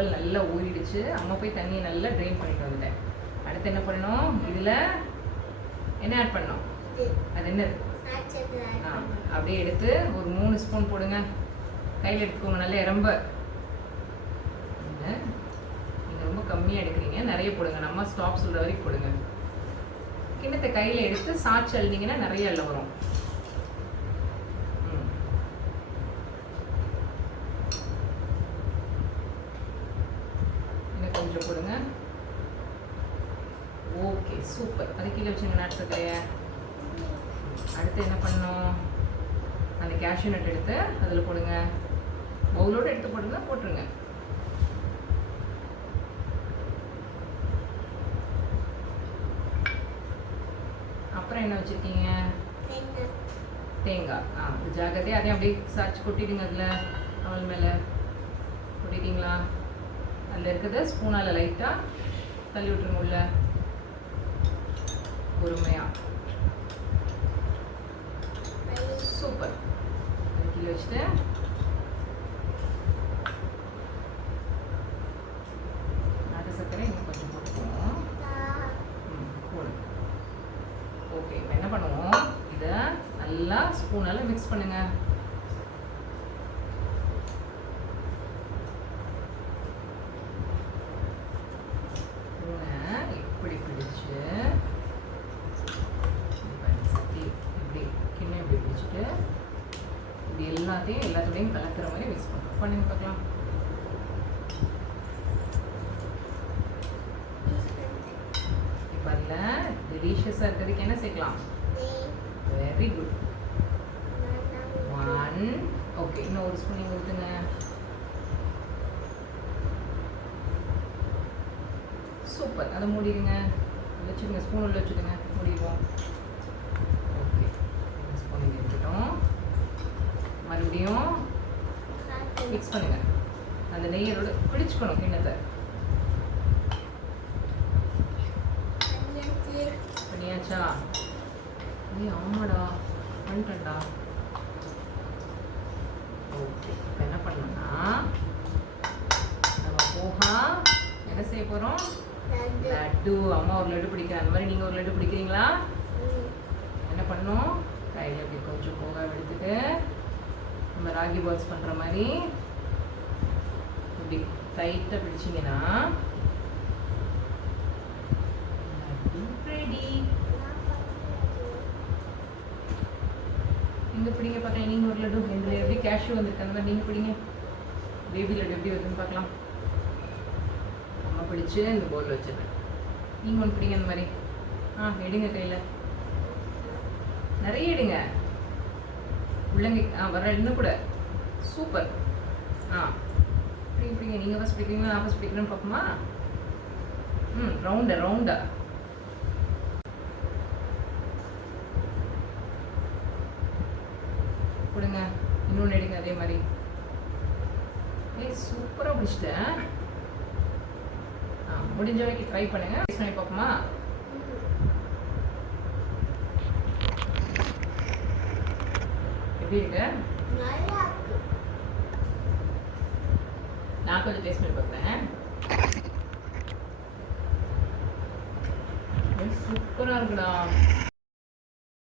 அவல் நல்லா ஊறிடுச்சு. அம்மா போய் தண்ணியை நல்லா ட்ரெயின் பண்ணிட்டு வந்துட்டேன். அடுத்து என்ன பண்ணணும், இதில் என்ன ஆட் பண்ணணும், அது என்னது, அப்படியே எடுத்து ஒரு 3 ஸ்பூன் போடுங்க. கையில் எடுத்துக்கோங்க, நல்லா ரொம்ப நீங்கள் ரொம்ப கம்மியாக எடுக்கிறீங்க, நிறைய போடுங்க. நம்ம ஸ்டாப் சொல்கிற வரைக்கும் போடுங்க. கிண்ணத்தை கையில் எடுத்து சாய்ச்சி அள்ளிங்கன்னா நிறைய எல்லாம் வரும். இன்னும் கொஞ்சம் போடுங்க. Okay, super. அது கீழே வச்சுங்க நாட்டு சர்க்கரையை. அடுத்து என்ன பண்ணணும், அந்த கேஷ்யூ நட் எடுத்து அதில் போடுங்க. பவுலோடு எடுத்து போடுங்க, போட்டுருங்க. அப்புறம் என்ன வச்சுருக்கீங்க, தேங்காய். இது ஜாகிரதையாக அதையும் அப்படியே சாய்ச்சி கொட்டிடுங்க. அதில் அவள் மேலே கொட்டிட்டீங்களா, அதில் இருக்கிறத ஸ்பூனால் லைட்டாக தள்ளி விட்டுருங்க உள்ள, பொறுமையாக. சூப்பர். கீழே வச்சுட்டு நாட்டு சர்க்கரை இன்னும் கொஞ்சம் போட்டுக்குவோம். போடு. ஓகே, இப்போ என்ன பண்ணுவோம், இதை நல்லா ஸ்பூனால் மிக்ஸ் பண்ணுங்க. இப்படி பிடிச்சு இப்படி கிண்ணம் இப்படி பிடிச்சிட்டு இப்படி எல்லாத்தோடையும் கலக்கிற மாதிரி மிக்ஸ் பண்ணுறோம். பண்ணுங்க பார்க்கலாம். இப்போ அதில் டெலிஷியஸாக இருக்கிறதுக்கு என்ன சேர்க்கலாம், வெரி குட். 1. ஓகே, இன்னும் ஒரு ஸ்பூன் நீங்கள் ஊற்றுங்க. சூப்பர். அதை மூடிடுங்க, வச்சுடுங்க. ஸ்பூன் உள்ள வச்சுடுங்க, மூடிடுவோம். ஓகே, ஸ்பூன் இங்கே எடுத்துட்டோம். மறுபடியும் மிக்ஸ் பண்ணுங்க. அந்த நெய்யரோட பிடிச்சிக்கணும் கிண்ணத்தை. பண்ணியாச்சா? ஆமாடா, பண்ணிட்டேன்டா. ஓகே, இப்போ என்ன பண்ணணும்னா நம்ம போகா என்ன செய்ய போகிறோம், லட்டு. அம்மா ஒரு லட்டு பிடிக்கிறேன், அந்த மாதிரி நீங்கள் ஒரு லட்டு பிடிக்கிறீங்களா? என்ன பண்ணணும், கையில் இப்படி கொஞ்சம் போகா எடுத்துட்டு நம்ம ராகி பால்ஸ் பண்ணுற மாதிரி இப்படி டைட்டாக பிடிச்சிங்கன்னா லட்டு ரெடி. நீங்கள் பிடிங்க பார்க்கலாம். நீங்கள் ஒரு லட்டு, இதில் எப்படி கேஷ்யூ வந்துருக்கு அந்த மாதிரி நீங்கள் பிடிங்க. பேபி லட்டு எப்படி வருதுன்னு பார்க்கலாம். அம்மா பிடிச்சி இந்த பவுலில் வச்சுருக்கேன். நீங்கள் ஒன்று பிடிங்க அந்த மாதிரி. எடுங்க கையில், நிறைய எடுங்க. உள்ளங்க வர இன்னும் கூட. சூப்பர். பிடிங்க பிடிங்க. நீங்கள் ஃபஸ்ட் பிடிக்கிறீங்களா, நான் ஃபஸ்ட் பிடிக்கிறேன்னு பார்ப்போமா? ரவுண்டா கொடுங்க. இன்னொன்று எடுங்க அதே மாதிரி. சூப்பராக பிடிச்சிட்டேன். முடிஞ்ச வரைக்கும் ட்ரை பண்ணுங்க. டேஸ்ட் பண்ணி பார்ப்போமா? எப்படி இருக்கு? நான் கொஞ்சம் டேஸ்ட் பண்ணி பார்க்குறேன். சூப்பராக இருக்குடா.